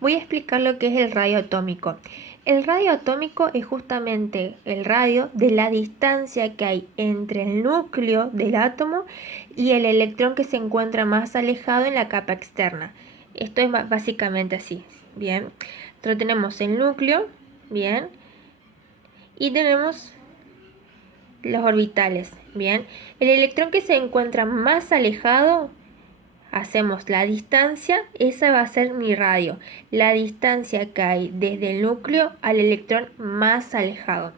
Voy a explicar lo que es el radio atómico. El radio atómico es justamente el radio de la distancia que hay entre el núcleo del átomo y el electrón que se encuentra más alejado en la capa externa. Esto es básicamente así, ¿bien? Entonces tenemos el núcleo, ¿bien? Y tenemos los orbitales, ¿bien? El electrón que se encuentra más alejado, hacemos la distancia, esa va a ser mi radio, la distancia que hay desde el núcleo al electrón más alejado.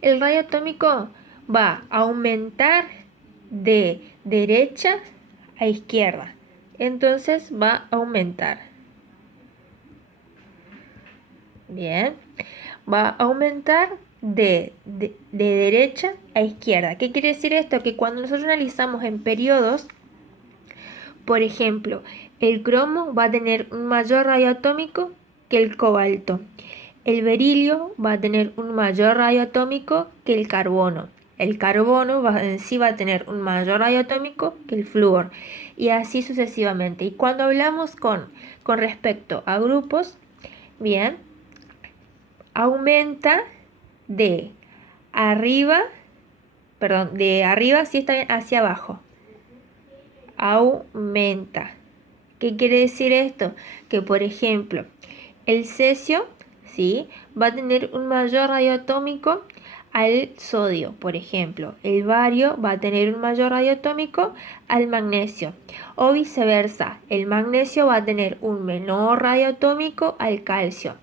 El radio atómico va a aumentar de derecha a izquierda, entonces va a aumentar. Bien, va a aumentar de derecha a izquierda. ¿Qué quiere decir esto? Que cuando nosotros analizamos en periodos, por ejemplo, el cromo va a tener un mayor radio atómico que el cobalto. El berilio va a tener un mayor radio atómico que el carbono. El carbono en sí va a tener un mayor radio atómico que el flúor. Y así sucesivamente. Y cuando hablamos con respecto a grupos, bien, aumenta de arriba, perdón, de arriba sí está bien, hacia abajo. Aumenta. ¿Qué quiere decir esto? Que por ejemplo, el cesio, ¿sí?, va a tener un mayor radio atómico al sodio, por ejemplo. El bario va a tener un mayor radio atómico al magnesio. O viceversa, el magnesio va a tener un menor radio atómico al calcio.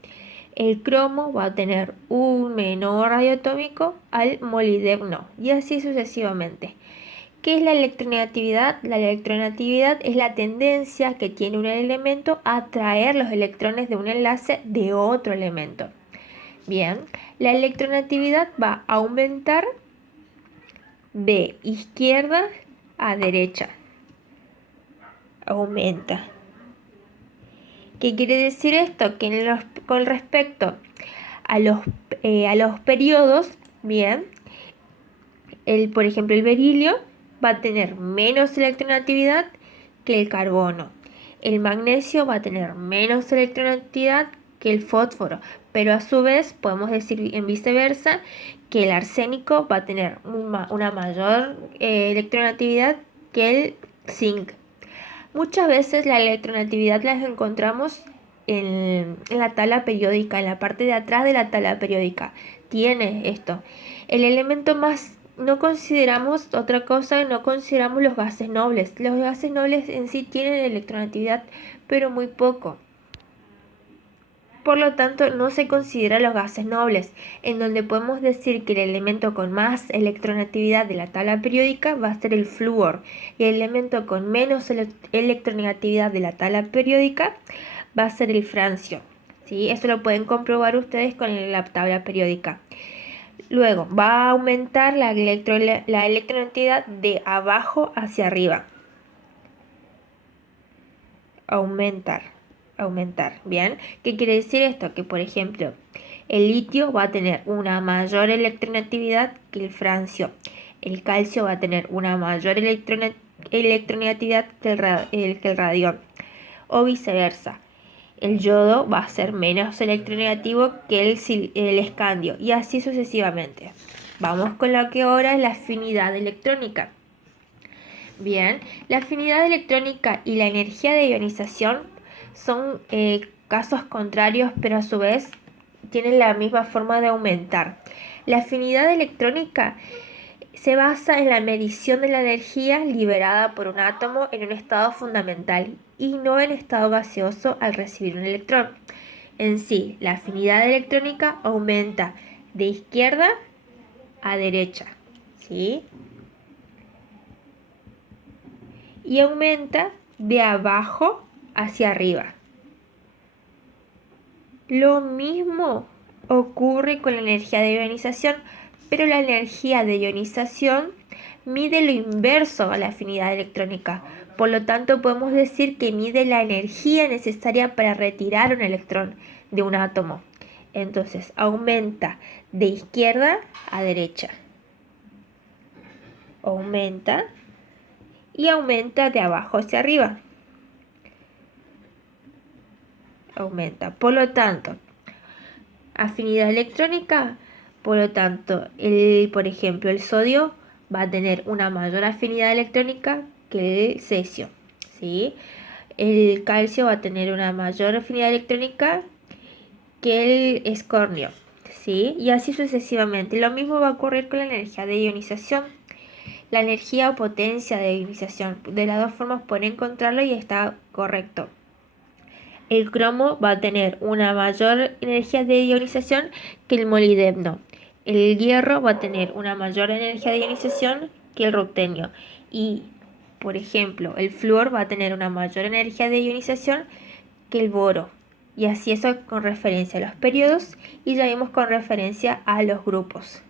El cromo va a tener un menor radio atómico al molibdeno. Y así sucesivamente. ¿Qué es la electronegatividad? La electronegatividad es la tendencia que tiene un elemento a atraer los electrones de un enlace de otro elemento. Bien, la electronegatividad va a aumentar de izquierda a derecha. Aumenta. ¿Qué quiere decir esto? Que con respecto a los periodos, bien, por ejemplo, el berilio va a tener menos electronegatividad que el carbono. El magnesio va a tener menos electronegatividad que el fósforo, pero a su vez podemos decir en viceversa que el arsénico va a tener una mayor electronegatividad que el zinc. Muchas veces la electronegatividad la encontramos en la tabla periódica, en la parte de atrás de la tabla periódica. Tiene esto. El elemento más, no consideramos otra cosa, no consideramos los gases nobles. Los gases nobles en sí tienen electronegatividad, pero muy poco. Por lo tanto, no se considera los gases nobles, en donde podemos decir que el elemento con más electronegatividad de la tabla periódica va a ser el flúor, y el elemento con menos electronegatividad de la tabla periódica va a ser el francio. ¿Sí? Eso lo pueden comprobar ustedes con la tabla periódica. Luego, va a aumentar la electronegatividad de abajo hacia arriba. Aumentar, ¿bien? ¿Qué quiere decir esto? Que por ejemplo, el litio va a tener una mayor electronegatividad que el francio. El calcio va a tener una mayor electronegatividad que el radión. O viceversa. El yodo va a ser menos electronegativo que el escandio. Y así sucesivamente. Vamos con lo que ahora es la afinidad electrónica. Bien, la afinidad electrónica y la energía de ionización son casos contrarios, pero a su vez tienen la misma forma de aumentar. La afinidad electrónica se basa en la medición de la energía liberada por un átomo en un estado fundamental y no en estado gaseoso al recibir un electrón. En sí, la afinidad electrónica aumenta de izquierda a derecha, ¿sí?, y aumenta de abajo hacia arriba. Lo mismo ocurre con la energía de ionización, pero la energía de ionización mide lo inverso a la afinidad electrónica. Por lo tanto, podemos decir que mide la energía necesaria para retirar un electrón de un átomo. Entonces, aumenta de izquierda a derecha. Aumenta y aumenta de abajo hacia arriba. aumenta. Por lo tanto, afinidad electrónica, por lo tanto, por ejemplo, el sodio va a tener una mayor afinidad electrónica que el cesio, ¿sí? El calcio va a tener una mayor afinidad electrónica que el escornio, ¿sí? Y así sucesivamente. Lo mismo va a ocurrir con la energía de ionización. La energía o potencia de ionización, de las dos formas pueden encontrarlo y está correcto. El cromo va a tener una mayor energía de ionización que el molibdeno. El hierro va a tener una mayor energía de ionización que el rutenio. Y, por ejemplo, el flúor va a tener una mayor energía de ionización que el boro. Y así eso con referencia a los periodos y ya vimos con referencia a los grupos.